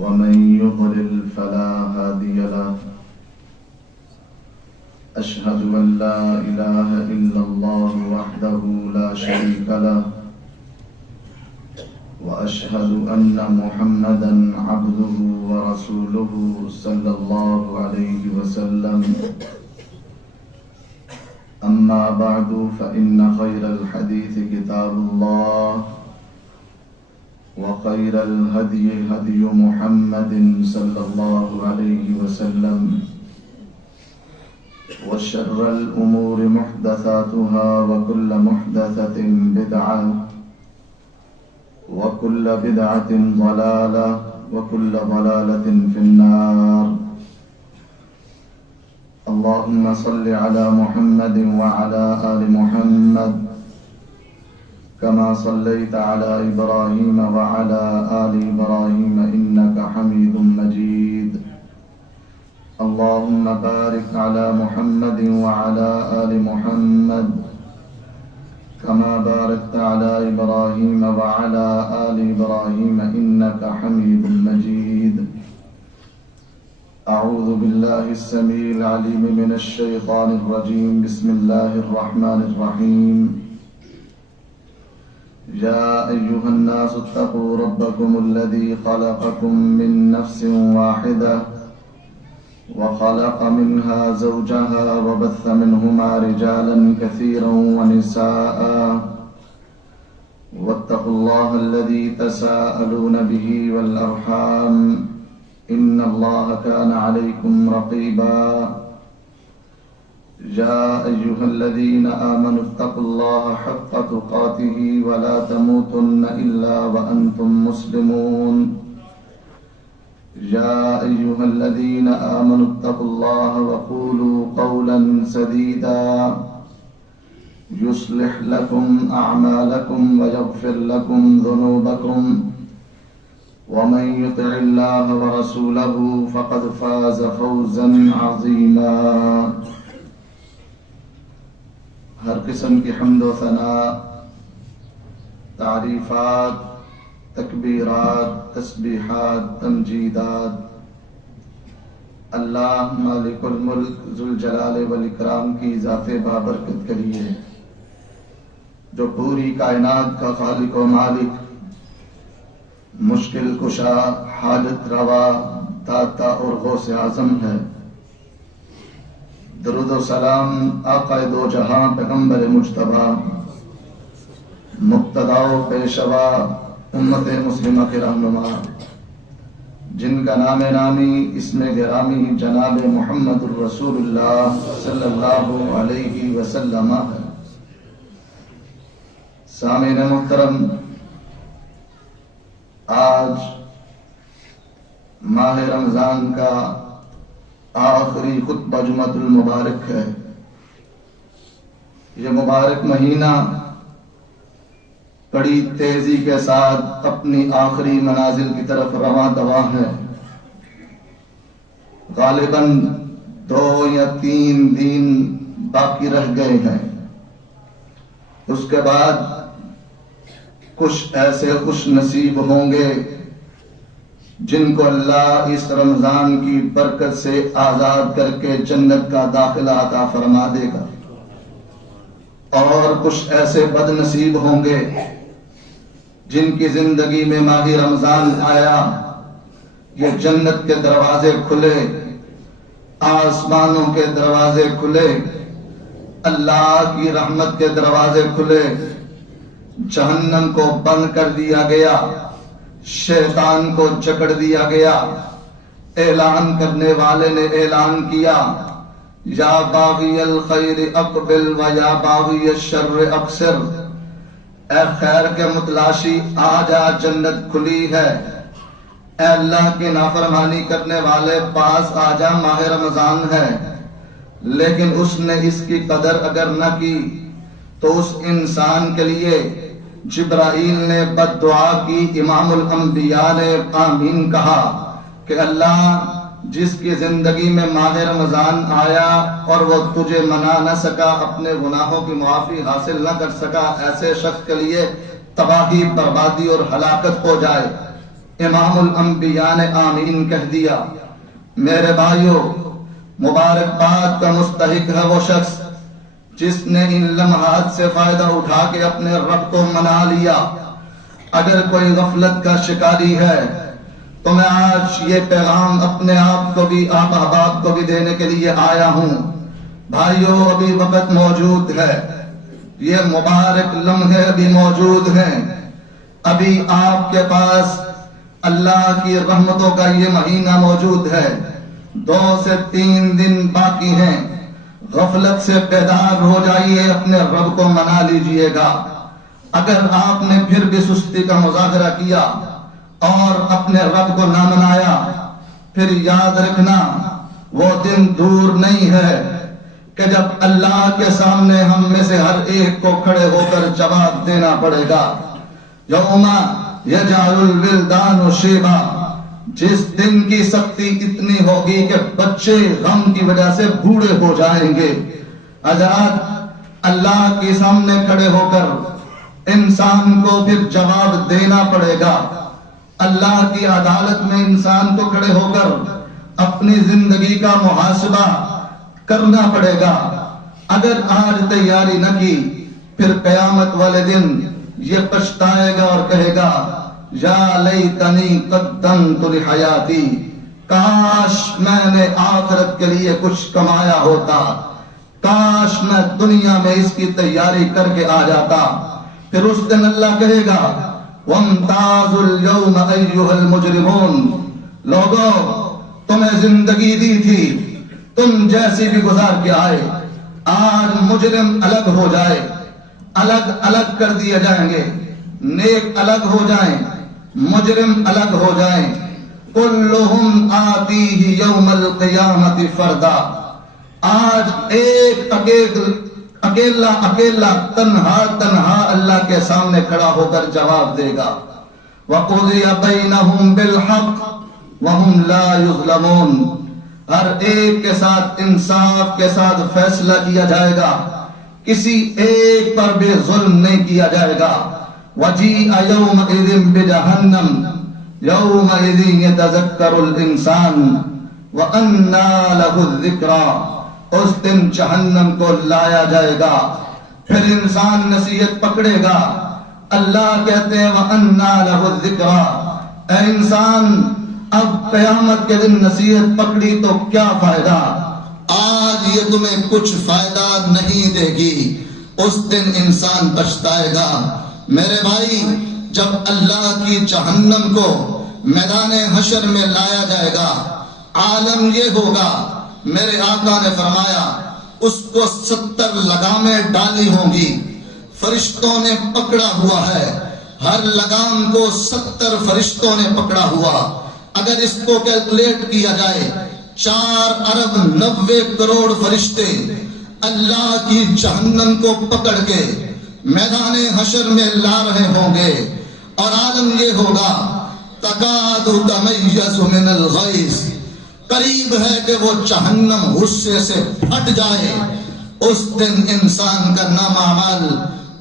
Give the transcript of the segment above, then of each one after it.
ومن يضلل فلا هادي له أشهد أن لا إله إلا الله وحده لا شريك له وأشهد أن محمدا عبده ورسوله صلى الله عليه وسلم أما بعد فإن خير الحديث كتاب الله وخير الهدي هدي محمد صلى الله عليه وسلم وشر الأمور محدثاتها وكل محدثة بدعة وكل بدعة ضلالة وكل ضلالة في النار. اللهم صل على محمد وعلى آل محمد كما صليت على إبراهيم وعلى آل إبراهيم إنك حميد مجيد. اللهم بارك على محمد وعلى آل محمد كما باركت على إبراهيم وعلى آل إبراهيم إنك حميد مجيد. أعوذ بالله السميع العليم من الشيطان الرجيم. بسم الله الرحمن الرحيم. يا أيها الناس اتقوا ربكم الذي خلقكم من نفس واحدة وخلق منها زوجها وبث منهما رجالا كثيرا ونساء واتقوا الله الذي تساءلون به والأرحام إن الله كان عليكم رقيبا. يا أيها الذين آمنوا اتقوا الله حق تقاته ولا تموتن إلا وأنتم مسلمون. يا أيها الذين آمنوا اتقوا الله وقولوا قولا سديدا يصلح لكم أعمالكم ويغفر لكم ذنوبكم ومن يطع الله ورسوله فقد فاز فوزا عظيما. ہر قسم کی حمد و ثناء، تعریفات، تکبیرات، تسبیحات، تمجیدات اللہ مالک الملک ذوالجلال والاکرام کی ذات بابرکت کے لیے، جو پوری کائنات کا خالق و مالک، مشکل کشا، حاجت روا، داتا اور غوث اعظم ہے. درود و سلام آقا دو جہاں پیغمبر مجتبی، مقتدا و پیشوا، امت مسلمہ کے رہنما، جن کا نام نامی اسم گرامی جناب محمد الرسول اللہ صلی اللہ علیہ وسلم ہے. سامعین محترم، آج ماہ رمضان کا آخری خطبہ جمعۃ المبارک ہے. یہ مبارک مہینہ بڑی تیزی کے ساتھ اپنی آخری منازل کی طرف رواں دواں ہے. غالباً 2 یا 3 دن باقی رہ گئے ہیں. اس کے بعد کچھ ایسے خوش نصیب ہوں گے جن کو اللہ اس رمضان کی برکت سے آزاد کر کے جنت کا داخلہ عطا فرما دے گا، اور کچھ ایسے بد نصیب ہوں گے جن کی زندگی میں ماہ رمضان آیا، یہ جنت کے دروازے کھلے، آسمانوں کے دروازے کھلے، اللہ کی رحمت کے دروازے کھلے، جہنم کو بند کر دیا گیا، شیطان کو جکڑ دیا گیا. اعلان کرنے والے نے اعلان کیا، یا باغی الخیر اقبل و یا باغی الشر اقصر. اے خیر کے متلاشی آجا، جنت کھلی ہے. اے اللہ کی نافرمانی کرنے والے پاس آجا، ماہ رمضان ہے. لیکن اس نے اس کی قدر اگر نہ کی تو اس انسان کے لیے جبرائیل نے بد دعا کی، امام الانبیاء نے آمین کہا کہ اللہ جس کی زندگی میں ماہ رمضان آیا اور وہ تجھے منا نہ سکا، اپنے گناہوں کی معافی حاصل نہ کر سکا، ایسے شخص کے لیے تباہی، بربادی اور ہلاکت ہو جائے. امام الانبیاء نے آمین کہہ دیا۔ میرے بھائیوں، مبارکباد کا مستحق ہے وہ شخص جس نے ان لمحات سے فائدہ اٹھا کے اپنے رب کو منا لیا۔ اگر کوئی غفلت کا شکاری ہے تو میں آج یہ پیغام اپنے آپ کو بھی، آپ احباب کو بھی دینے کے لیے آیا ہوں۔ بھائیوں، ابھی وقت موجود ہے، یہ مبارک لمحے ابھی موجود ہیں، ابھی آپ کے پاس اللہ کی رحمتوں کا یہ مہینہ موجود ہے۔ 2 سے 3 دن باقی ہیں، غفلت سے بیدار ہو جائیے، اپنے رب کو منا لیجئے گا۔ اگر آپ نے پھر بھی سستی کا مظاہرہ کیا اور اپنے رب کو نہ منایا، پھر یاد رکھنا وہ دن دور نہیں ہے کہ جب اللہ کے سامنے ہم میں سے ہر ایک کو کھڑے ہو کر جواب دینا پڑے گا۔ یوم یجعل الولدان شیبا، جس دن کی سختی اتنی ہوگی کہ بچے غم کی وجہ سے بوڑھے ہو جائیں گے۔ حضرات، اللہ کے سامنے کھڑے ہو کر انسان کو پھر جواب دینا پڑے گا۔ اللہ کی عدالت میں انسان کو کھڑے ہو کر اپنی زندگی کا محاسبہ کرنا پڑے گا۔ اگر آج تیاری نہ کی، پھر قیامت والے دن یہ پچھتائے گا اور کہے گا یا لیتنی قدمت لحیاتی، کاش میں نے آخرت کے لیے کچھ کمایا ہوتا، کاش میں دنیا میں اس کی تیاری کر کے آ جاتا۔ پھر اس دن اللہ کہے گا وَامْتَازُوا الْيَوْمَ أَيُّهَا الْمُجْرِمُونَ، لوگوں تمہیں زندگی دی تھی، تم جیسی بھی گزار کے آئے، آج مجرم الگ ہو جائے، الگ الگ کر دیے جائیں گے، نیک الگ ہو جائیں، مجرم الگ ہو جائیں۔ كُلُّهُمْ آتِيهِ يَوْمَ الْقِيَامَةِ فَرْدًا، آج ایک اکیلا تنہا اللہ کے سامنے کھڑا ہو کر جواب دے گا۔ وَقُضِيَ بَيْنَهُمْ بِالْحَقِّ وَهُمْ لَا يُظْلَمُونَ، ہر ایک کے ساتھ انصاف کے ساتھ فیصلہ کیا جائے گا، کسی ایک پر بھی ظلم نہیں کیا جائے گا۔ وَجِيءَ يَوْمَئِذٍ بِجَهَنَّمَ يَوْمَئِذٍ يَتَذَكَّرُ الْإِنسَانُ وَأَنَّى لَهُ الذِّكْرَى، اس دن جہنم کو لایا جائے گا، پھر انسان نصیحت پکڑے گا۔ اللہ کہتے ہیں وَأَنَّى لَهُ الذِّكْرَى، اے انسان اب قیامت کے دن نصیحت پکڑی تو کیا فائدہ، آج یہ تمہیں کچھ فائدہ نہیں دے گی، اس دن انسان پچھتائے گا۔ میرے بھائی، جب اللہ کی جہنم کو میدان حشر میں لایا جائے گا، عالم یہ ہوگا، میرے آقا نے فرمایا اس کو 70 لگامیں ڈالی ہوں گی، فرشتوں نے پکڑا ہوا ہے، ہر لگام کو 70 فرشتوں نے پکڑا ہوا۔ اگر اس کو کیلکولیٹ کیا جائے، 4 ارب 90 کروڑ فرشتے اللہ کی جہنم کو پکڑ کے میدان حشر میں لا رہے ہوں گے، اور عالم یہ ہوگا تکاد تمیز من الغیظ، قریب ہے کہ وہ جہنم غصے سے پھٹ جائے۔ اس دن انسان کا نام اعمال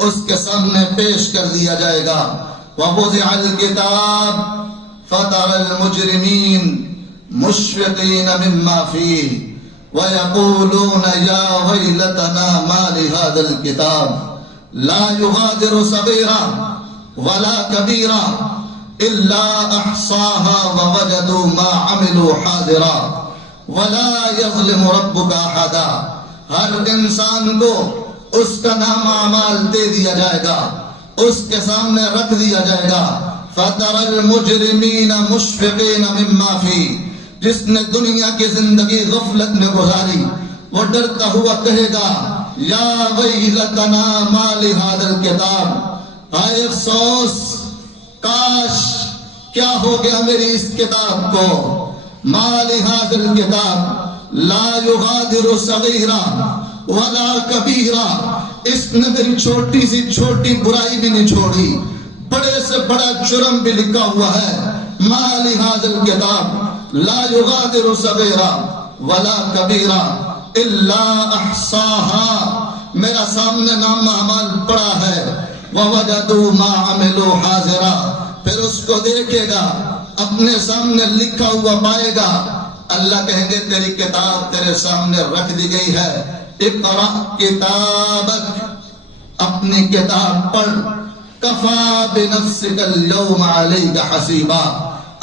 اس کے سامنے پیش کر دیا جائے گا۔ وَوُضِعَ الْكِتَابُ فَتَرَى الْمُجْرِمِينَ مُشْفِقِينَ مِمَّا فِيهِ وَيَقُولُونَ يَا وَيْلَتَنَا مَا لِهَذَا الْكِتَابِ لَا يُغَادِرُ صَغِيرًا وَلَا كَبِيرًا إِلَّا أَحْصَاهَا وَوَجَدُوا مَا عَمِلُوا حَاضِرًا وَلَا يَظْلِمُ رَبُّكَ أَحَدًا، ہر انسان کو اس کا نام اعمال دے دیا جائے گا، اس کے سامنے رکھ دیا جائے گا۔ فَتَرَى الْمُجْرِمِينَ مُشْفِقِينَ مِمَّا فِيهِ، جس نے دنیا کی زندگی غفلت میں گزاری، وہ ڈرتا ہوا کہے گا یا ویلتنا ما لہذا الکتاب، ہائے افسوس، کاش کیا ہو گیا میری اس کتاب کو، ما لہذا الکتاب لا یغادر صغیرا ولا کبیرا، اس نے میری چھوٹی سی چھوٹی برائی بھی نہیں چھوڑی، بڑے سے بڑا جرم بھی لکھا ہوا ہے۔ ما لہذا الکتاب لا یغادر صغیرا ولا کبیرا الا احصاها، میرا سامنے نام اعمال پڑا ہے۔ ووجدوا ما عملوا حاضرا، پھر اس کو دیکھے گا اپنے سامنے لکھا ہوا پائے گا. اللہ کہیں گے تیری کتاب تیرے سامنے رکھ دی گئی ہے. اقرأ کتابک، اپنی کتاب پڑھ. کفا بنفسک اليوم علیک حسیبا،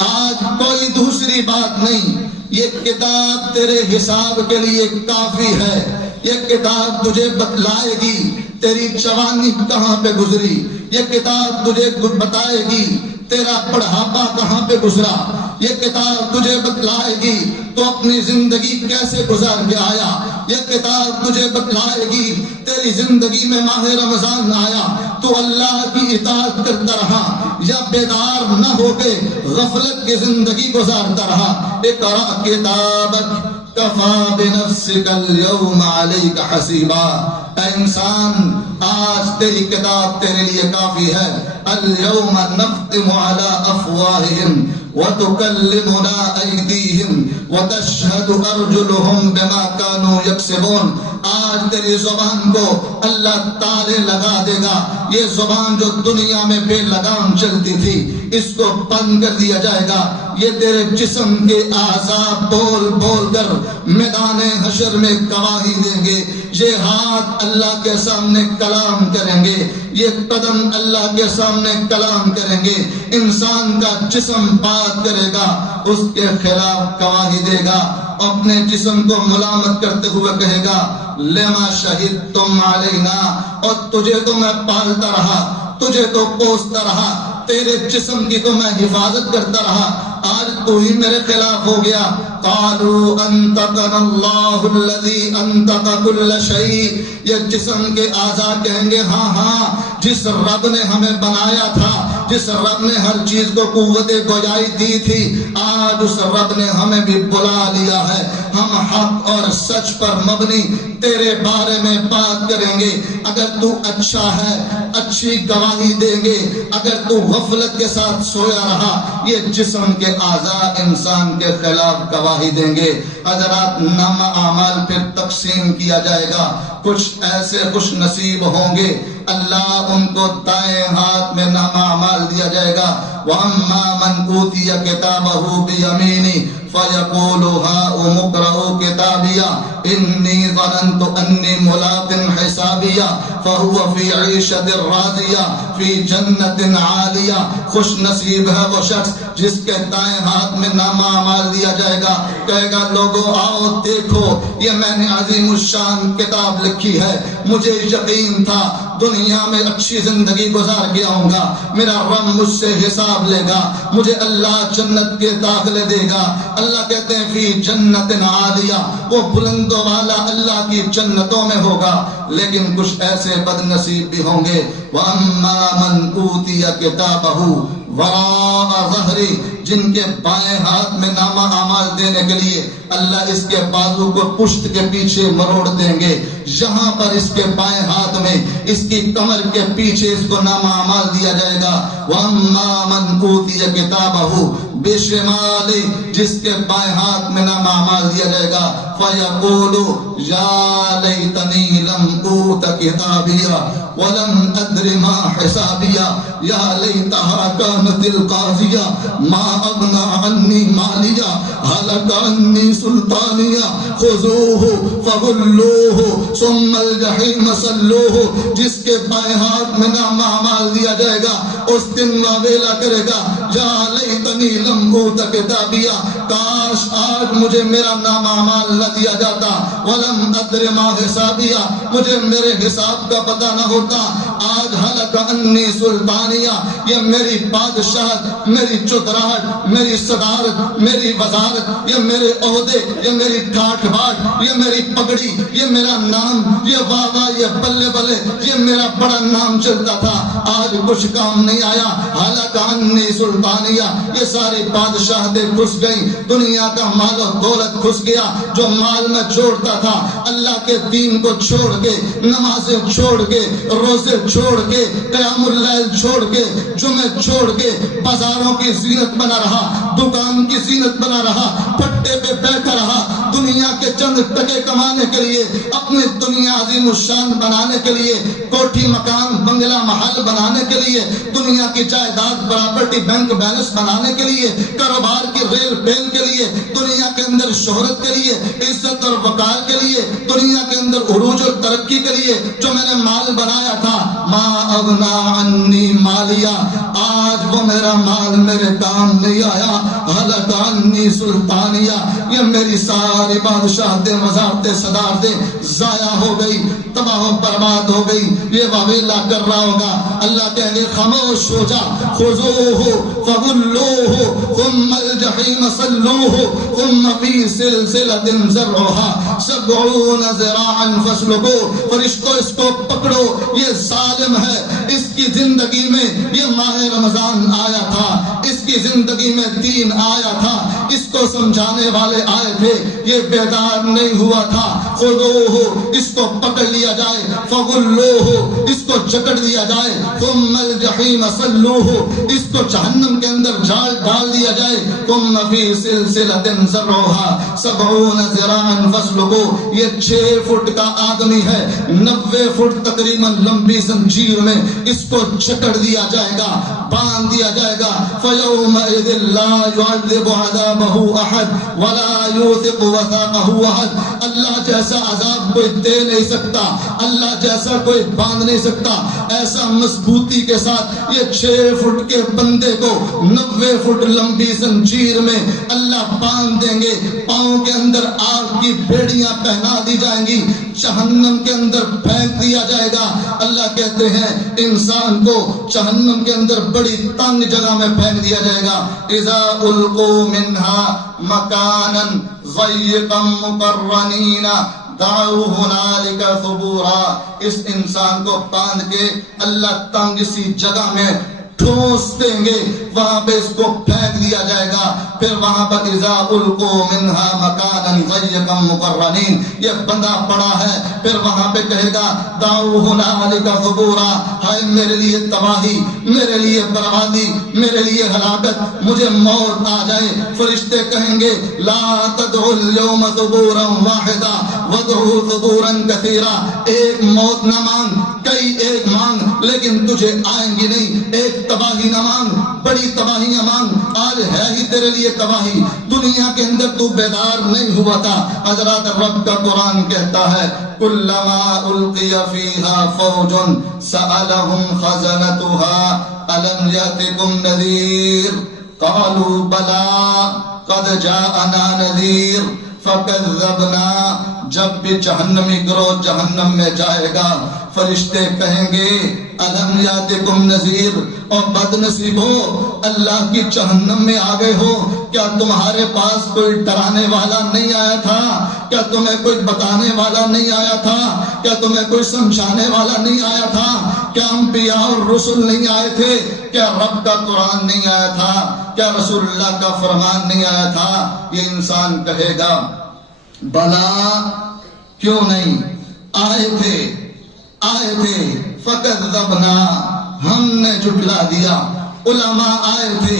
آج کوئی دوسری بات نہیں، یہ کتاب تیرے حساب کے لیے کافی ہے. یہ کتاب تجھے بتلائے گی تیری جوانی کہاں پہ گزری، یہ کتاب تجھے بتائے گی تیرا بڑھاپا کہاں پہ گزرا، یہ کتاب تجھے بتلائے گی تو اپنی زندگی کیسے گزار کے آیا، یہ کتاب تجھے بتلائے گی تیری زندگی میں ماہ رمضان آیا تو اللہ کی اطاعت کرتا رہا یا بیدار نہ ہو کے غفلت کی زندگی گزارتا رہا. اقرأ کتابک کفا بنفسک اليوم علیک حسیبا. اے انسان، آج تیری کتاب تیرے لیے کافی ہے. اليوم نختم على افواہہم وتکلمنا ایدیہم وتشہد ارجلہم بما کانوا یکسبون. آج تیری زبان کو اللہ تالے لگا دے گا. یہ زبان جو دنیا میں بے لگام چلتی تھی اس کو بند کر دیا جائے گا. یہ تیرے جسم کے اعضاء بول بول کر میدان حشر میں گواہی دیں گے. یہ ہاتھ اللہ کے سامنے کلام کریں گے، یہ قدم اللہ کے سامنے کلام کریں گے. انسان کا جسم بات کرے گا، اس کے خلاف گواہی دے گا، اپنے جسم کو ملامت کرتے ہوئے کہے گا لما شہدتم علینا، اور تجھے تو میں پالتا رہا، تجھے تو پوستا رہا، تیرے جسم کی تو میں حفاظت کرتا رہا، آج تو ہی میرے خلاف ہو گیا. قالوا انطقنا اللہ الذی انطق کل شیء. یہ جسم کے اعضاء کہیں گے ہاں ہاں، جس رب نے ہمیں بنایا تھا، جس رب نے ہر چیز کو قوت گویائی دی تھی، آج اس رب نے ہمیں بھی بلا لیا ہے. ہم حق اور سچ پر مبنی تیرے بارے میں بات کریں گے. اگر تو اچھا ہے اچھی گواہی دیں گے، اگر تو غفلت کے ساتھ سویا رہا یہ جسم کے اعضاء انسان کے خلاف گواہی دیں گے. حضرات، نامہ اعمال پھر تقسیم کیا جائے گا. کچھ ایسے خوش نصیب ہوں گے اللہ ان کو دائیں ہاتھ میں نامہ اعمال دیا جائے گا. وَأَمَّا مَنْ أُوتِيَ كِتَابَهُ بِيَمِينِهِ فَيَقُولُ هَاؤُمُ اقْرَءُوا كِتَابِيَهْ إِنِّي ظَنَنْتُ أَنِّي مُلَاقٍ حِسَابِيَهْ فَهُوَ فِي عِيشَةٍ رَاضِيَةٍ فِي جَنَّةٍ عَالِيَةٍ. خوش نصیب ہے وہ شخص جس کے دائیں ہاتھ میں نامہ اعمال دیا جائے گا، کہے گا لوگوں آؤ دیکھو یہ میں نے عظیم الشان کتاب لکھی ہے. مجھے یقین تھا دنیا میں اچھی زندگی گزار کے آؤں گا، میرا رب مجھ سے حساب لے گا، مجھے اللہ جنت کے داخلے دے گا. اللہ کہتے ہیں فی جنت عالیہ، وہ بلند و بالا اللہ کی جنتوں میں ہوگا. لیکن کچھ ایسے بد نصیب بھی ہوں گے وَأَمَّا مَنْ أُوتِيَ كِتَابَهُ وراء ظہری، جن کے بائیں ہاتھ میں نامہ اعمال دینے کے لیے اللہ اس کے بازو کو پشت کے پیچھے مروڑ دیں گے. یہاں پر اس کے بائیں ہاتھ میں اس کی کمر کے پیچھے اس کو نامہ اعمال دیا جائے گا. وَأَمَّا مَنْ أُوتِيَ كِتَابَهُ بِشِمَالِهِ، جس کے بائیں ہاتھ میں نامہ اعمال دیا جائے گا. فَيَقُولُ يَا لَيْتَنِي لَمْ أُوتَ كِتَابِيَهْ وَلَمْ أَدْرِ مَا حِسَابِيَهْ يَا لَيْتَهَا كَانَتِ الْقَاضِيَةَ مَا أَغْنَى عَنِّي مَالِيَهْ هَلَكَ عَنِّي سُلْطَانِيَهْ خُذُوهُ فَغُلُّوهُ ثُمَّ الْجَحِيمَ صَلُّوهُ. جس کے بائیں ہاتھ میں نامہ اعمال دیا جائے گا اس دن واویلا کرے گا یا لیتنی لم اوت کتابیہ، کاش آج مجھے میرا نامہ اعمال نہ دیا جاتا. ولم ادر ما حسابیہ، مجھے میرے حساب کا پتہ نہ ہوتا. آج ہلک انی سلطانیہ، یہ میری بادشاہت، میری چتراہٹ، میری صدارت، میری وزارت، یہ میرے عہدے، یہ میری ٹھاٹھ باٹ، یہ میری پگڑی، یہ میرا نام، یہ واہ واہ، یہ بلے بلے، یہ میرا بڑا نام چلتا تھا، آج کچھ کام نہیں آیا. ہلک انی سلطانیہ، یہ ساری بادشاہتیں گھس گئیں، دنیا کا مال و دولت گھس گیا، جو مال میں چھوڑتا تھا اللہ کے دین کو چھوڑ کے، نمازیں چھوڑ کے، روزے چھوڑ کے، قیام اللیل چھوڑ کے، جمعے چھوڑ کے، بازاروں کی زینت بنا رہا، دکان کی زینت بنا رہا، پٹے پہ بیٹھا رہا، دنیا کے چند ٹکے کمانے کے لیے، اپنی دنیا عظیم الشان بنانے کے لیے، کوٹھی مکان بنگلہ محل بنانے کے لیے، دنیا کی جائیداد پراپرٹی بینک بیلنس بنانے کے لیے، کاروبار کی ریل بیل کے لیے، دنیا کے اندر شہرت کے لیے، عزت اور وقار کے لیے، دنیا کے اندر عروج اور ترقی کے لیے جو میں نے مال بنایا تھا، ما اغنا عنی مالیا، آج وہ میرا مال میرے کام نہیں آیا، ہلک عنی سلطانیہ، یہ میری ساری بادشاہتیں وزارتیں صدارتیں ضائع ہو گئی، تباہ و برباد ہو گئی، یہ واویلا کر رہا ہوگا۔ اللہ کہیں گے خاموش ہو جا، خذوہ فغلوہ ثم الجحیم صلوہ ثم فی سلسلۃ ذرعہا 70 ذراعا فاسلکوہ، فرشتوں اس کو پکڑو، یہ ظالم ہے، اس کی زندگی میں یہ ماہ رمضان آیا تھا، اس کی زندگی میں دین آیا تھا، اس کو سمجھانے والے آئے تھے، یہ بیدار نہیں ہوا تھا، خذوہ اس کو پکڑ لیا جائے، فغلوہ اس کو جکڑ دیا جائے، ثم الجحیم صلوہ اس کو جہنم کے اندر ڈال دیا جائے، ثم فی سلسلۃ ذرعہا 70 ذراعا فاسلکوہ، یہ 6 فٹ کا آدمی ہے، 90 فٹ تقریباً لمبی زنجیر میں اس کو جکڑ دیا جائے گا، باندھ دیا جائے گا، فیومئذ لا يعذب عذابہ احد ولا یوثق وثاقہ احد، اللہ جیسا عذاب کوئی دے نہیں سکتا، اللہ جیسا کوئی باندھ نہیں سکتا، ایسا مضبوطی کے ساتھ یہ 6 فٹ کے بندے کو 90 فٹ لمبی زنجیر میں اللہ باندھ دیں گے، پاؤں کے اندر آگ کی بیڑیاں پہنا دی جائیں گی، جہنم کے اندر پھینک دیا جائے گا۔ اللہ کہتے ہیں انسان کو جہنم کے اندر بڑی تنگ جگہ میں پھینک دیا جائے گا، اذا القوا منها مکانا ضیقا مقرنین دعوا ہنالک ثبورا، اس انسان کو باندھ کے اللہ تنگ سی جگہ میں ٹھوس دیں گے، وہاں پہ اس کو پھینک دیا جائے گا، پھر وہاں پر اذا القوا منها مکانا ضیقا مقرنین، یہ بندہ پڑا ہے، پھر وہاں پہ کہے گا دعوا ہنالک ثبورا، ہائے میرے لیے تباہی، میرے لیے بربادی، میرے لیے ہلاکت، مجھے موت آ جائے۔ فرشتے کہیں گے لا تدعوا اليوم ثبورا واحدا وادعوا ثبورا کثیرا، ایک موت نہ مانگ، کئی ایک مانگ، لیکن تجھے آئیں گی نہیں، ایک تباہی نہ مانگ، بڑی تباہیاں مانگ، آج ہے ہی تیرے لیے تباہی، دنیا کے اندر تو بیدار نہیں ہوا تھا۔ حضرات رب کا قرآن کہتا ہے کلما القی فیہا فوج سألہم خزنتها الم یاتکم نذیر قالوا بلا قد جاءنا نذیر فکذبنا، جب بھی جہنمی گروہ جہنم میں جائے گا فرشتے کہیں گے الم یاتکم نذیر، اور بد نصیب ہو اللہ کی جہنم میں آ گئے ہو، کیا تمہارے پاس کوئی ڈرانے والا نہیں آیا تھا؟ کیا تمہیں کوئی بتانے والا نہیں آیا تھا؟ کیا تمہیں کوئی سمجھانے والا نہیں آیا تھا؟ کیا انبیاء اور رسول نہیں آئے تھے؟ کیا رب کا قرآن نہیں آیا تھا؟ کیا رسول اللہ کا فرمان نہیں آیا تھا؟ یہ انسان کہے گا بلا، کیوں نہیں، آئے تھے فکذبنا، ہم نے جھٹلا دیا، علماء آئے تھے،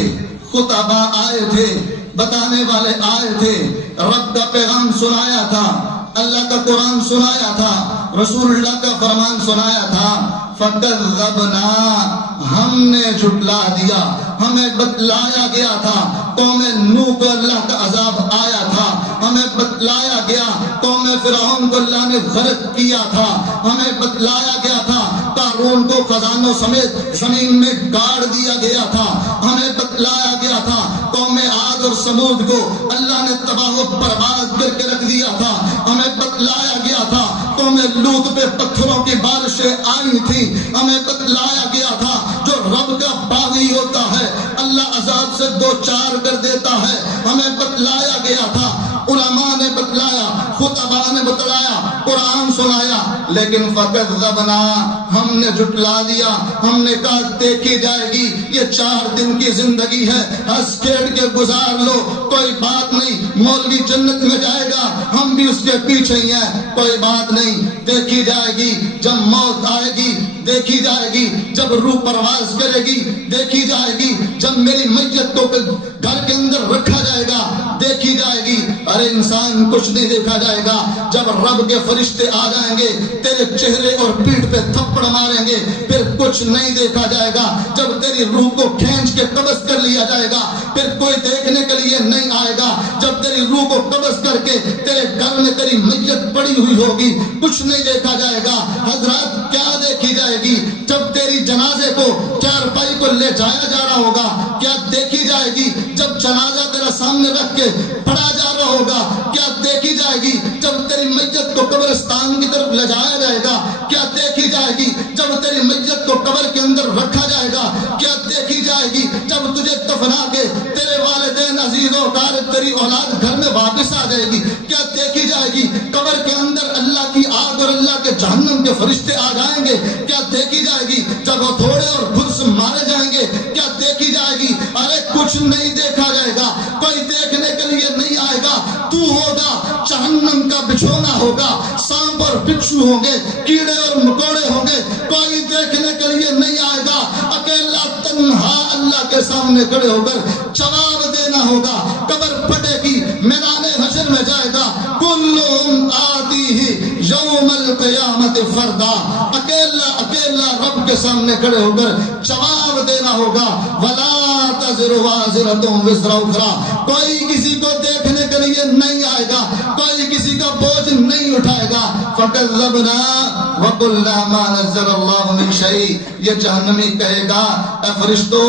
خطباء آئے تھے، بتانے والے آئے تھے، رب کا پیغام سنایا تھا، اللہ کا قرآن سنایا تھا، رسول اللہ کا فرمان سنایا تھا، فکذبنا، ہم نے جھٹلا دیا، ہمیں بتلایا گیا تھا، قوم نوح کو اللہ کا عذاب آیا تھا، ہمیں بتلایا گیا قوم فرعون کو اللہ نے غرق کیا تھا، ہمیں بتلایا گیا تھا قارون کو خزانوں سمیت زمین میں گاڑ دیا گیا تھا، ہمیں بتلایا گیا تھا قوم عاد اور سمود کو اللہ نے تباہ و برباد کر کے رکھ دیا تھا، ہمیں بتلایا گیا تھا قوم لوط پہ پتھروں کی بارشیں آئی تھی، ہمیں بتلایا گیا تھا جو رب کا باغی ہوتا ہے اللہ عذاب سے دو چار کر دیتا ہے، ہمیں بتلایا گیا تھا، علماء نے بتلایا، خطباء نے بتلایا، قرآن سنایا، لیکن فکذبنا، ہم نے جھٹلا دیا، ہم نے کہا دیکھی جائے گی، یہ 4 دن کی زندگی ہے، ہنس کھیل کے گزار لو، کوئی بات نہیں، مولوی جنت میں جائے گا، ہم بھی اس کے پیچھے ہی ہیں، کوئی بات نہیں، دیکھی جائے گی، جب موت آئے گی دیکھی جائے گی، جب روح پرواز کرے گی دیکھی جائے گی، جب میری میت کو گھر کے اندر رکھا جائے گا دیکھی جائے گی۔ ارے انسان کچھ نہیں دیکھا جائے گا، جب رب کے فرشتے آ جائیں گے تیرے چہرے اور پیٹھ پہ تھپڑ ماریں گے پھر کچھ نہیں دیکھا جائے گا، جب تیری روح کو کھینچ کے قبض کر لیا جائے گا پھر کوئی دیکھنے کے لیے نہیں آئے گا، جب تیری روح کو قبض کر کے تیرے گھر میں تیری میت پڑی ہوئی ہوگی کچھ نہیں دیکھا جائے گا۔ حضرات کیا دیکھی جائے گی؟ جب تیری جنازے کو چارپائی کو لے جایا جا رہا ہوگا کیا دیکھی جائے گی؟ جب جنازہ تیرا سامنے رکھ کے پڑھا جا رہا ہوگا کیا دیکھی جائے گی؟ جب تیری میت کو قبرستان کی طرف لے جایا جائے گا کیا دیکھی جائے گی؟ جب تیری میت کو قبر کے اندر رکھا جائے گا کیا دیکھی جائے گی؟ جب تجھے دفنا کے تیرے والدین عزیز و اقارب تیری اولاد گھر میں واپس آ جائے گی کیا دیکھی جائے گی؟ قبر کے اندر اللہ کی آگ اور اللہ کے جہنم کے فرشتے آ جائیں گے کیا دیکھی جائے گی؟ جب ہتھوڑے اور گھرس مارے جائیں گے کیا دیکھی جائے گی؟ ارے کچھ نہیں دیکھا جائے گا، کوئی دیکھنے کے لیے نہیں آئے گا، تو ہوگا، جہنم کا بچھونا ہوگا، سانپ اور بچھو ہوں گے، کیڑے اور مکوڑے ہوں گے، کوئی دیکھنے کے لیے نہیں آئے گا، اکیلا تنہا اللہ کے سامنے کھڑے ہو کر جواب دینا ہوگا۔ قبر پھٹے گی، میدان حشر میں جائے گا، کلہم آتیہ یوم القیامت فردا، اکیلا رب کے سامنے کھڑے ہو کر جواب دینا ہوگا۔ ولا تزر وازرۃ وزر اخری، کوئی کسی کو دیکھنے کے لیے نہیں آئے گا، کوئی کسی کا بوجھ نہیں اٹھائے گا۔ فکذبنا وقلنا ما نزل اللہ من شیء، یہ جہنمی کہے گا اے فرشتو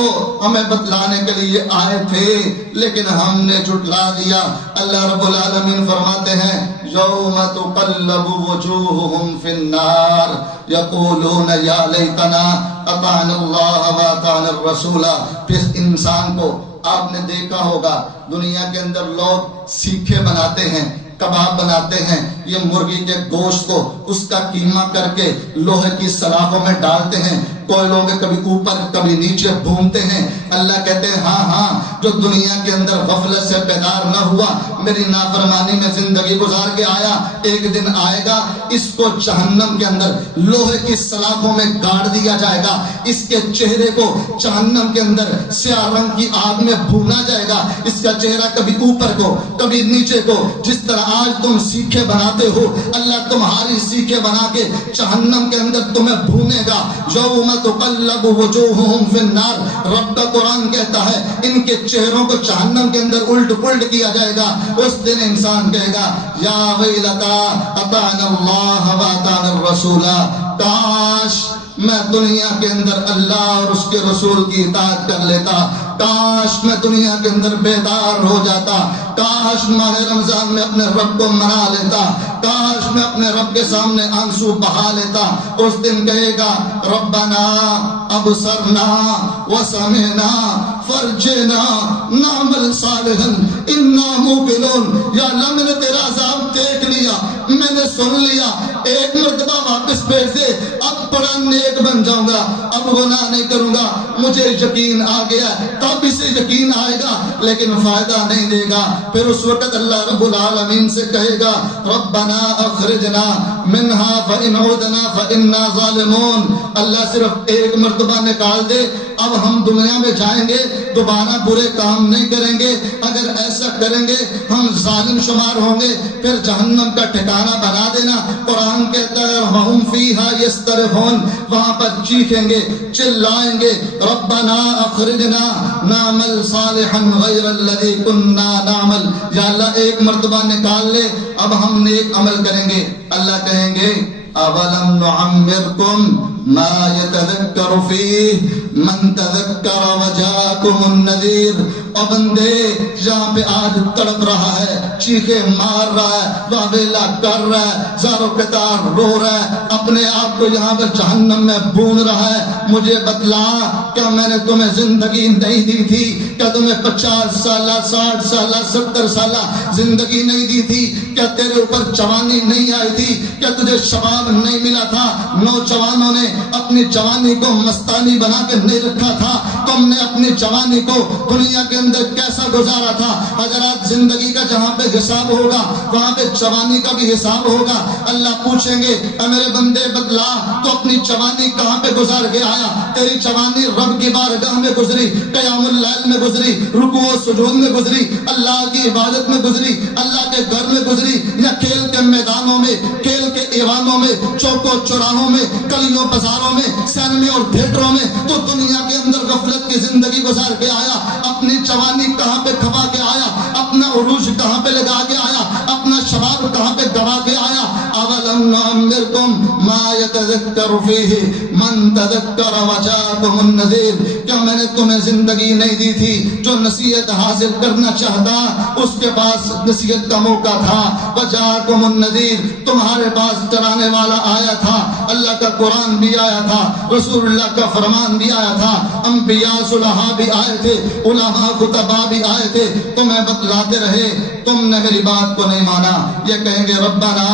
ہمیں بتلانے کے لیے آئے تھے لیکن ہم نے جھٹلا دیا۔ اللہ رب العالمین فرماتے ہیں یوم تقلب وجوہہم فی النار یقولون یا لیتنا اطعنا اللہ واطعنا الرسول۔ پھر انسان کو آپ نے دیکھا ہوگا دنیا کے اندر لوگ سیکھے بناتے ہیں، کباب بناتے ہیں، یہ مرغی کے گوشت کو اس کا قیمہ کر کے لوہے کی سلاخوں میں ڈالتے ہیں، کوئلوں کے کبھی اوپر کبھی نیچے بھونتے ہیں۔ اللہ کہتے ہیں ہاں جو دنیا کے اندر غفلت سے بیدار نہ ہوا، میری نافرمانی میں زندگی گزار کے آیا، ایک دن آئے گا اس کو جہنم کے اندر لوہے کی سلاخوں میں گاڑ دیا جائے گا، اس کے چہرے کو جہنم کے اندر سیاہ رنگ کی آگ میں بھونا جائے گا، اس کا چہرہ کبھی اوپر کو کبھی نیچے کو، جس طرح آج تم سیکھے بناتے ہو اللہ تمہاری سیکھے بنا کے جہنم کے اندر تمہیں بھونے گا۔ یوم تقلب وجوہہم فی النار، رب کا قرآن کہتا ہے ان کے چہروں کو جہنم کے اندر الٹ پلٹ کیا جائے گا۔ اس دن انسان کہے گا یا ویلتا اطعنا اللہ واطعنا الرسول، کاش میں دنیا کے اندر اللہ اور اس کے رسول کی اطاعت کر لیتا، کاش میں دنیا کے اندر بیدار ہو جاتا، کاش ماہ رمضان میں اپنے رب کو منا لیتا، کاش میں اپنے رب کے سامنے آنسو بہا لیتا۔ اس دن کہے گا ربنا ابصرنا وسمعنا فرجنا نعمل صالحا انا موقنون، یا اللہ میں نے تیرا عذاب دیکھ لیا، میں نے سن لیا، ایک مرتبہ واپس بھیج دے، اب بڑا نیک بن جاؤں گا، اب گناہ نہیں کروں گا، مجھے یقین آ گیا، تب اسے یقین آئے گا لیکن فائدہ نہیں دے گا۔ پھر اس وقت اللہ رب العالمین سے کہے گا ربنا اخرجنا منہا فإن عدنا فإنا ظالمون، اللہ صرف ایک مرتبہ نکال دے، اب ہم دنیا میں جائیں گے دوبارہ برے کام نہیں کریں گے، اگر ایسا کریں گے ہم ظالم شمار ہوں گے، پھر جہنم کا ٹھکانہ بنا دینا۔ قرآن کہتا ہے وَهُمْ فِيهَا يَسْتَرِخُونَ، وہاں پر چیخیں گے چلائیں گے ربنا اخرجنا نعمل صالحا غیر الذی کننا نعمل، یا اللہ ایک مرتبہ نکال لے اب ہم نیک عمل کریں گے۔ اللہ کہیں گے اولم نعمرکم ما يتذكر فيه من تذكر وجاءكم النذير. اور بندے جہاں پہ آج تڑپ رہا ہے، چیخے مار رہا ہے، واویلا کر رہا ہے، زاروں قطار رو رہا ہے، اپنے آپ کو یہاں پہ جہنم میں بھون رہا ہے، مجھے بتلا کیا میں نے تمہیں زندگی نہیں دی تھی؟ کیا تمہیں 50 سالہ 60 سالہ 70 سالہ زندگی نہیں دی تھی؟ کیا تیرے اوپر جوانی نہیں آئی تھی؟ کیا تجھے شباب نہیں ملا تھا؟ نوجوانوں نے اپنی جوانی کو مستانی بنا کے نہیں رکھا تھا؟ تم نے اپنی جوانی کو دنیا کے اندر کیسا گزارا تھا؟ حضرات زندگی کا جہاں پہ حساب ہوگا وہاں پہ جوانی کا بھی حساب ہوگا. اللہ پوچھیں گے اے میرے بندے بتلا تو اپنی جوانی کہاں پہ گزار کے آیا؟ تیری جوانی رب کی بارگاہ میں گزری، قیام اللیل میں گزری، رکوع و سجود میں گزری، اللہ کی عبادت میں گزری، اللہ کے گھر میں گزری، یا کھیل کے میدانوں میں، کھیل کے ایوانوں میں، چوکوں چوراہوں میں، گلیوں بازاروں میں، سینمے اور تھیٹروں میں تو دنیا کے اندر غفلت کی زندگی گزار کے آیا؟ اپنی جوانی کہاں پہ کھپا کے آیا؟ اپنا عروج کہاں پہ لگا کے آیا؟ اپنا شباب کہاں پہ گوا کے آیا؟ اولم نعمرکم ما یتذکر فیہ من تذکر وجاءکم النذیر. کیا میں نے تمہیں زندگی نہیں دی تھی؟ جو نصیحت حاصل کرنا چاہتا اس کے پاس نصیحت کا موقع تھا. وجاءکم النذیر، تمہارے پاس ڈرانے والا آیا تھا. اللہ کا قرآن بھی آیا تھا، رسول اللہ کا فرمان بھی آیا تھا، انبیاء صلحاء بھی آئے تھے، علماء خطباء بھی آئے تھے، تمہیں بتلاتے رہے، تم نے میری بات کو نہیں مانا. یہ کہیں گے ربنا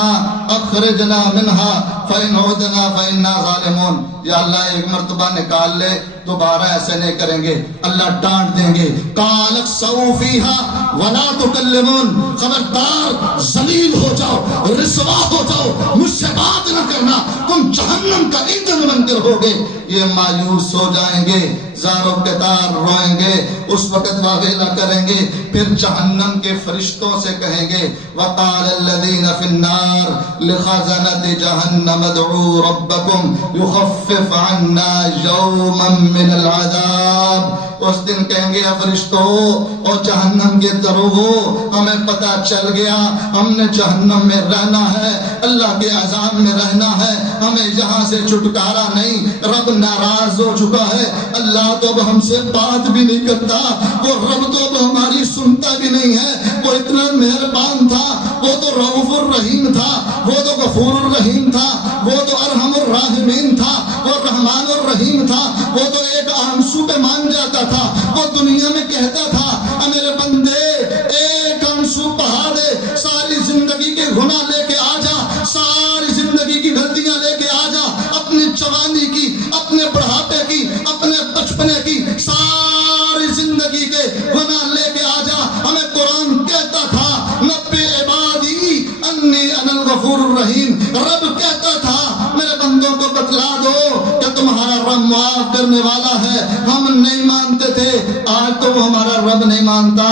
اخرجنا منہا فإن عدنا فإنا ظالمون. یا اللہ ایک مرتبہ نکال لے، دوبارہ ایسے نہیں کریں گے. اللہ ڈانٹ دیں گے قال اخسؤوا فیہا ولا تکلمون، خبردار ذلیل ہو جاؤ، رسوا ہو جاؤ، مجھ سے بات نہ کرنا، تم جہنم کا ایندھن بن کر ہوگے. یہ مایوس ہو جائیں گے، زار و قطار روئیں گے، اس وقت واویلا کریں گے. پھر جہنم کے فرشتوں سے کہیں گے وقال الذین فی النار لخزنۃ جہنم ادعوا ربکم یخفف عنا یوما من العذاب. اس دن کہیں گے فرشتوں اور جہنم کے درو، ہمیں پتہ چل گیا ہم نے جہنم میں رہنا ہے، اللہ کے عذاب میں رہنا ہے، ہمیں یہاں سے چھٹکارا نہیں. رب ناراض ہو چکا ہے، اللہ تو اب ہم سے بات بھی نہیں کرتا، وہ رب تو اب ہماری سنتا بھی نہیں ہے. وہ اتنا مہربان تھا، وہ تو رؤوف الرحیم تھا، وہ تو غفور الرحیم تھا، وہ تو ارحم الراحمین تھا، وہ رحمان الرحیم تھا، وہ تو ایک آنسو پہ مان جاتا تھا. وہ دنیا میں کہتا تھا میرے بندے ایک آنسو بہا دے، ساری زندگی کے گناہ لے کے آ جا، ساری زندگی کی غلطیاں لے کے آ جا، اپنی جوانی کی، اپنے بڑھاپے کی، اپنے بچپنے کی، ساری زندگی کے گناہ لے کے آ جا. ہمیں قرآن کہتا تھا نبی عبادی انی انا الغفور الرحیم. رب کہتا تھا میرے بندوں کو بتلا دو کہ تمہارا رب معاف کرنے والا ہے. ہم نہیں مانتے تھے، آج تو وہ ہمارا رب نہیں مانتا.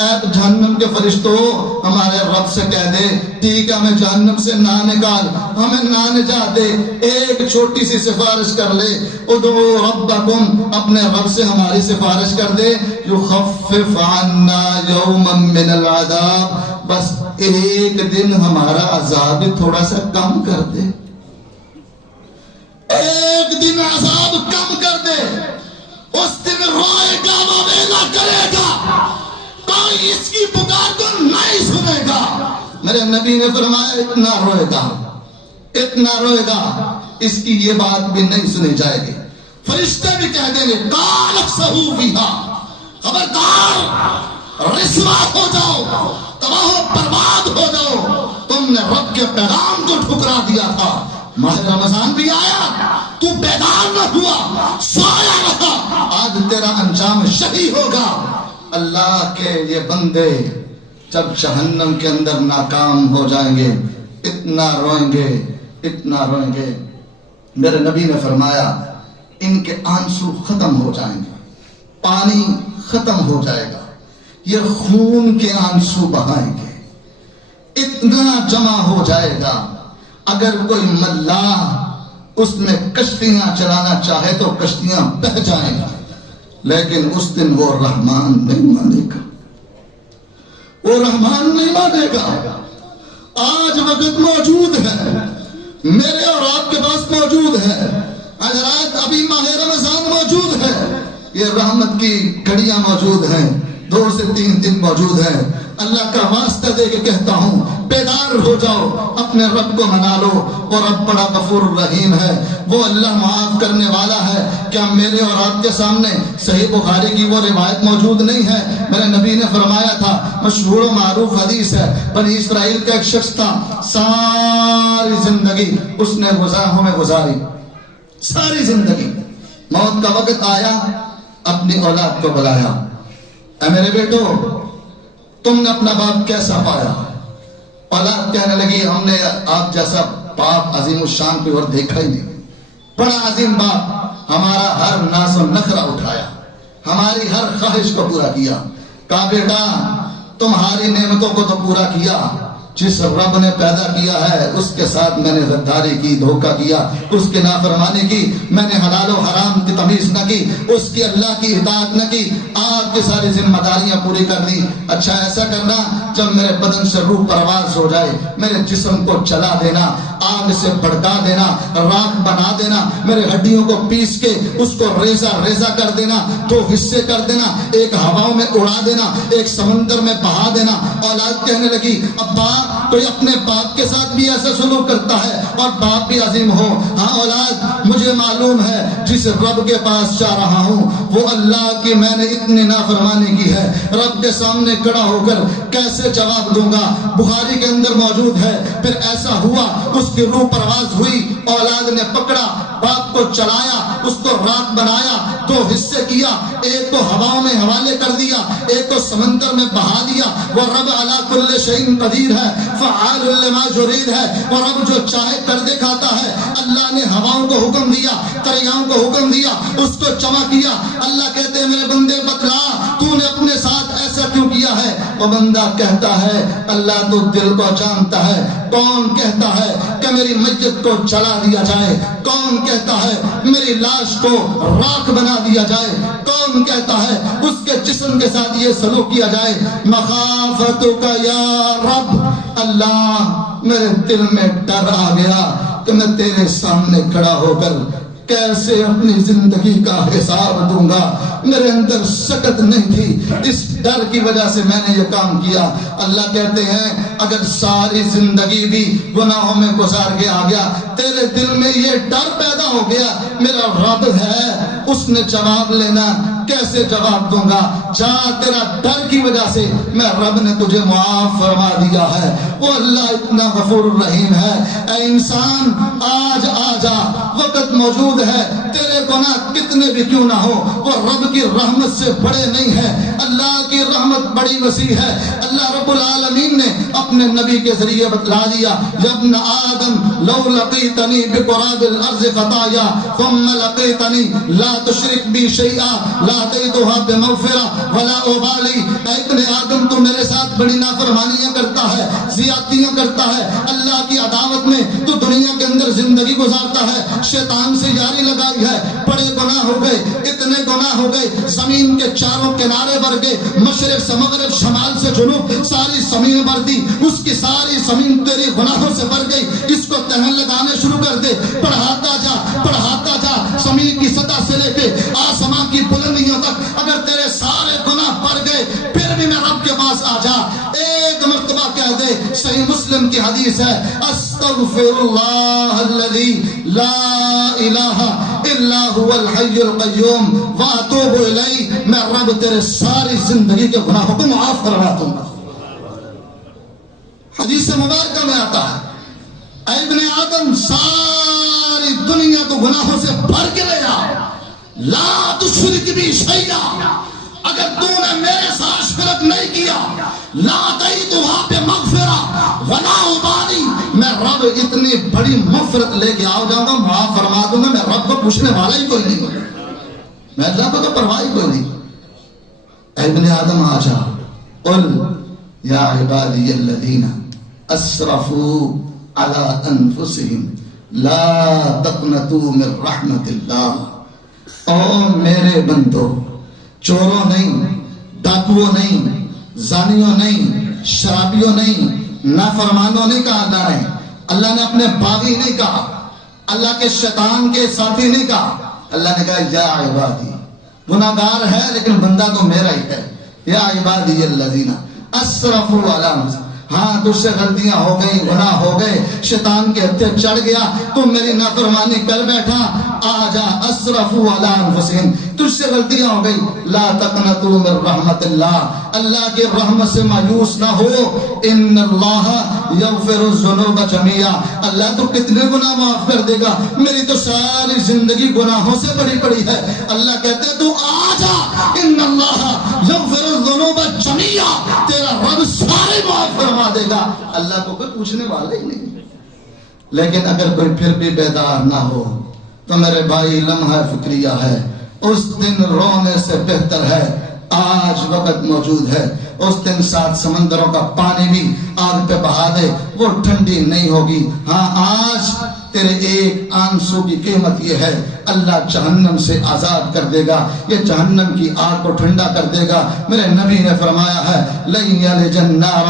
اے جہنم کے فرشتوں ہمارے رب سے کہہ دے ٹھیک ہے ہمیں جہنم سے نہ نکال، ہمیں نہ نجات دے، ایک چھوٹی سی سفارش کر لے. ادعوا ربکم، اپنے رب سے ہماری سفارش کر دے. یخفف عنا یوما من العذاب، بس ایک دن ہمارا عذاب تھوڑا سا کم کر دے، ایک دن عذاب کم کر دے. اس دن روئے گا، واویلا کرے گا، کوئی اس کی پکار کو نہیں سنے گا. میرے نبی نے فرمایا اتنا روئے گا، اتنا روئے گا، اس کی یہ بات بھی نہیں سنی جائے گی. فرشتے بھی کہہ دیں گے قال اخسؤوا فیہا، خبردار رسوا ہو جاؤ، تباہ و برباد ہو جاؤ، تم نے رب کے پیغام کو ٹھکرا دیا تھا. ماہ رمضان بھی آیا، تو بیدار نہ ہوا، سویا رہا، آج تیرا انجام شہی ہوگا. اللہ کے یہ بندے جب جہنم کے اندر ناکام ہو جائیں گے اتنا روئیں گے، اتنا روئیں گے. میرے نبی نے فرمایا ان کے آنسو ختم ہو جائیں گے، پانی ختم ہو جائے گا، یہ خون کے آنسو بہائیں گے، اتنا جمع ہو جائے گا. اگر کوئی ملاح اس میں کشتیاں چلانا چاہے تو کشتیاں بہہ جائیں گی، لیکن اس دن وہ رحمان نہیں مانے گا، وہ رحمان نہیں مانے گا. آج وقت موجود ہے، میرے اور آپ کے پاس موجود ہے. آج رات ابھی ماہ رمضان موجود ہے، یہ رحمت کی گھڑیاں موجود ہیں، 2 سے 3 دن موجود ہیں۔ اللہ کا واسطہ دے کے کہتا ہوں، بیدار ہو جاؤ، اپنے رب کو منا لو۔ وہ رب بڑا غفور الرحیم ہے، وہ اللہ معاف کرنے والا ہے۔ کیا میرے اور آپ کے سامنے صحیح بخاری کی وہ روایت موجود نہیں ہے؟ میرے نبی نے فرمایا تھا، مشہور و معروف حدیث ہے، بنی اسرائیل کا ایک شخص تھا، ساری زندگی اس نے گناہوں میں گزاری، ساری زندگی۔ موت کا وقت آیا، اپنی اولاد کو بلایا، اے میرے بیٹو، تم نے اپنا باپ کیسا پایا؟ اولاد کہنے لگی، ہم نے آپ جیسا باپ عظیم الشان پہ اور دیکھا ہی نہیں، بڑا عظیم باپ، ہمارا ہر ناز و نخرہ اٹھایا، ہماری ہر خواہش کو پورا کیا۔ کہا بیٹا تمہاری نعمتوں کو تو پورا کیا، جس رب نے پیدا کیا ہے اس کے ساتھ میں نے غداری کی، دھوکہ کیا، اس کی نافرمانی کی، میں نے حلال و حرام کی تمیز نہ کی، اس کی اللہ کی اطاعت نہ کی، آپ کی ساری ذمہ داریاں پوری کر دی۔ اچھا ایسا کرنا، جب میرے بدن سے روح پرواز ہو جائے، میرے جسم کو جلا دینا، آگ سے بھڑکا دینا، راکھ بنا دینا، میرے ہڈیوں کو پیس کے اس کو ریزہ ریزہ کر دینا، 2 حصے کر دینا، ایک ہواؤں میں اڑا دینا، ایک سمندر میں بہا دینا۔ اولاد کہنے لگی، ابا کوئی اپنے باپ کے ساتھ بھی ایسا سلوک کرتا ہے اور باپ بھی عظیم ہو؟ ہاں اولاد، مجھے معلوم ہے جس رب کے پاس جا رہا ہوں وہ اللہ کی میں نے اتنی نافرمانی کی ہے، رب کے سامنے کھڑا ہو کر کیسے جواب دوں گا؟ بخاری کے اندر موجود ہے، پھر ایسا ہوا اس کی روح پرواز ہوئی، اولاد نے پکڑا، باپ کو چلایا، اس کو راکھ بنایا، 2 حصے کیا، ایک کو ہواؤں میں حوالے کر دیا، ایک کو سمندر میں بہا دیا۔ وہ رب علی کل شیء قدیر ہے، فعال لما یرید ہے، وہ رب جو چاہے کر دکھاتا ہے۔ اللہ نے ہواؤں کو حکم دیا، دریاؤں کو حکم دیا، اس کو جمع کیا۔ اللہ کہتے ہیں میرے بندے بتلا تو نے اپنے ساتھ ایسا کیوں کیا ہے؟ وہ بندہ کہتا ہے اللہ تو دل کو جانتا ہے، کون کہتا ہے کہ میری میت کو جلا دیا جائے؟ کون کہتا ہے میری لاش کو راکھ بنا دیا جائے؟ کون کہتا ہے اس کے جسم کے ساتھ یہ سلوک کیا جائے؟ مخافتک یا رب، اللہ میرے دل میں ڈر آ گیا کہ میں تیرے سامنے کھڑا ہو کر کیسے اپنی زندگی کا حساب دوں گا۔ میرے اندر سکت نہیں تھی، اس ڈر کی وجہ سے میں نے یہ کام کیا۔ اللہ کہتے ہیں اگر ساری زندگی بھی گناہوں میں گزار کے آ گیا، تیرے دل میں یہ ڈر پیدا ہو گیا میرا رب ہے، اس نے جواب لینا، کیسے جواب دوں گا؟ جا، تیرا ڈر کی وجہ سے میں رب نے تجھے معاف فرما دیا ہے۔ وہ اللہ اتنا غفور الرحیم ہے۔ اے انسان آج آ جا، وقت موجود ہے، تیرے گناہ کتنے بھی کیوں نہ ہو وہ رب کی رحمت سے بڑے نہیں ہیں۔ اللہ کی رحمت بڑی وسیع ہے۔ اللہ رب العالمین نے اپنے نبی کے ذریعے بتلا دیا، یا ابن آدم لو لقیتنی بقراب الارض خطایا ثم لقیتنی لا تشرک بی شیئا لاتیتها بمغفرہ ولا ابالی۔ اے ابن آدم تو میرے ساتھ بڑی نافرمانیاں کرتا ہے، زیادتیاں کرتا ہے، اللہ کی عداوت میں تو دنیا کے اندر زندگی گزارتا ہے، شیطان سے یاری لگائی ہے، بڑے گناہ ہو گئے، اتنے گناہ ہو گئے، زمین کے چاروں کنارے بھر گئے، مشرق سے مغرب، شمال سے جنوب، ساری زمین بھر دی، اس کی ساری زمین تیری گناہوں سے بھر گئی۔ اس کو تہن لگانے شروع کر دے، پڑھاتا جا، پڑھاتا جا، زمین کی سطح سے لے کے آسمان کی بلندیوں تک اگر تیرے سارے گناہ بھر گئے پھر بھی میں رب کے پاس آ جا، ایک مرتبہ کہہ دے۔ صحیح مسلم کی حدیث ہے، استغفر اللہ الذی لا الہ الا هو الحی القیوم واتوب الیہ، میں رب تیرے ساری زندگی کے گناہوں کو معاف کروا دوں گا۔ حدیث مبارکہ میں آتا ہے، اے ابن آدم ساری دنیا کو گناہوں سے بھر کے لے جا، لا تشرک بی شیئا، اگر تو نے میرے ساتھ شرک نہیں کیا، لا تیتھا بمغفرہ ولا ابالی، میں رب اتنی بڑی مغفرت لے کے آ جاؤں گا، معاف فرما دوں گا، میں رب کو پوچھنے والا ہی کوئی نہیں ہوں، میں اللہ کو تو پرواہ ہی کوئی نہیں۔ اے ابن آدم آ جا، قل یا عبادی الذین اسرفوا علی انفسہم لا تقنطوا من رحمت اللہ، او میرے بندو، چوروں نہیں، ڈاکوؤں نہیں، زانیوں نہیں، شرابیوں نہیں، نافرمانوں نہیں کہا اللہ نے، اللہ نے اپنے باغی نہیں کہا، اللہ کے شیطان کے ساتھی نے کہا، اللہ نے کہا یا عبادی، گناہگار ہے لیکن بندہ تو میرا ہی ہے، یا عبادی الذین اسرفوا علی انفسہم، ہاں تجھ سے غلطیاں ہو گئی، گناہ ہو گئے، شیطان کے ہتھے چڑھ گیا، تم میری نافرمانی کر بیٹھا، آجا اسرفوا علی انفسہم، تجھ سے غلطیاں ہو گئی، لا تقنطوا من رحمت اللہ، اللہ کے رحمت سے مایوس نہ ہو، ان اللہ یغفر الذنوب جميعا، اللہ تو کتنے گناہ معاف کر دے گا، میری تو ساری زندگی گناہوں سے بڑی پڑی ہے، اللہ کہتے ہیں تو آجا، ان اللہ یغفر الذنوب جميعا، تیرا رب سارے معاف فرما دے گا، اللہ کو کوئی پوچھنے والا ہی نہیں۔ لیکن اگر کوئی پھر بھی بیدار نہ ہو تو میرے بھائی لمحہ فکریہ ہے، اس دن رونے سے بہتر ہے آج وقت موجود ہے، اس دن 7 سمندروں کا پانی بھی آگ پہ بہا دے وہ ٹھنڈی نہیں ہوگی، ہاں آج تیرے ایک آنسو کی قیمت یہ ہے، اللہ جہنم سے آزاد کر دے گا، یہ جہنم کی آگ کو ٹھنڈا کر دے گا۔ میرے نبی نے فرمایا ہے لَن يَلِجَ النَّارَ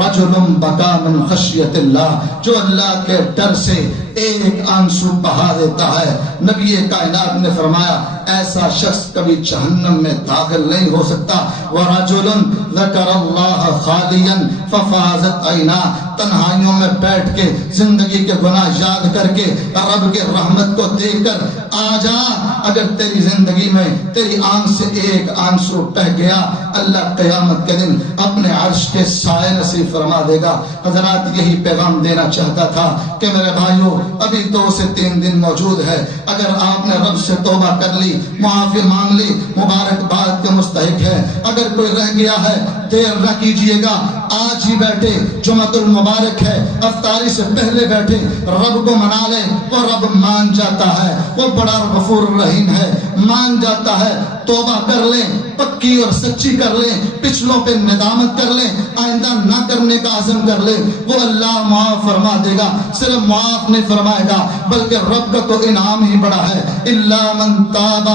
رَجُلٌ بَكَىٰ مِنْ خَشْيَةِ اللَّهِ، جو اللہ کے ڈر سے ایک آنسو بہا دیتا ہے، نبی کائنات نے فرمایا ایسا شخص کبھی جہنم میں داخل نہیں ہو سکتا۔ وَرَجُلٌ ذَكَرَ اللَّهَ خَالِيًا فَفَاضَتْ عَيْنَاهُ، تنہائیوں میں بیٹھ کے زندگی کے گناہ یاد کر کے رب کے رحمت کو دیکھ کر آ جا، اگر تیری زندگی میں تیری آنکھ سے ایک آنسو بہہ گیا، اللہ قیامت کے دن اپنے عرش کے سائے نصیب فرما دے گا۔ حضرات یہی پیغام دینا چاہتا تھا کہ میرے بھائیوں ابھی 2 سے 3 دن موجود ہے، اگر آپ نے رب سے توبہ کر لی، معافی مانگ لی، مبارکباد کے مستحق ہے، اگر کوئی رہ گیا ہے دیر نہ کیجئے گا، آج ہی بیٹھے، جمعۃ المبارک ہے، افطاری سے پہلے بیٹھے، رب کو منا لیں، وہ رب مان جاتا ہے، وہ بڑا غفور رحیم ہے، مان جاتا ہے، توبہ کر لیں، پکی اور سچی کر لیں، پچھلوں پہ ندامت کر لیں، آئندہ نہ کرنے کا عزم کر لیں، وہ اللہ معاف فرما دے گا، صرف معاف نہیں فرمائے گا بلکہ رب کا تو انعام ہی بڑا ہے، الا من تاب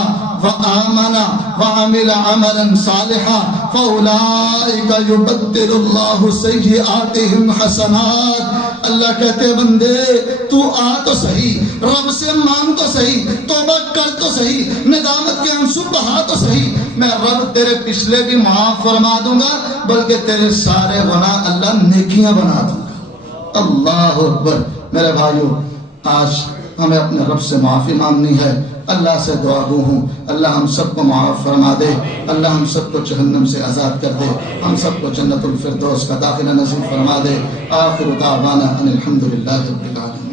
وآمن وعمل عملا صالحا فاولئک یبدل اللہ سیئاتہم حسنات۔ اللہ کہتے بندے تو آ تو صحیح، رب سے مانگ تو صحیح، توبہ کر تو صحیح، ندامت کے آنسو بہا تو صحیح، میں رب تیرے پچھلے بھی معاف فرما دوں گا بلکہ تیرے سارے گناہ اللہ نیکیاں بنا دوں گا۔ اللہ اکبر۔ میرے بھائیوں آج ہمیں اپنے رب سے معافی مانگنی ہے، اللہ سے دعا گو ہوں اللہ ہم سب کو معاف فرما دے، اللہ ہم سب کو جہنم سے آزاد کر دے، ہم سب کو جنت الفردوس کا داخلہ نصیب فرما دے۔ آخر دعوانا ان الحمدللہ رب العالمین۔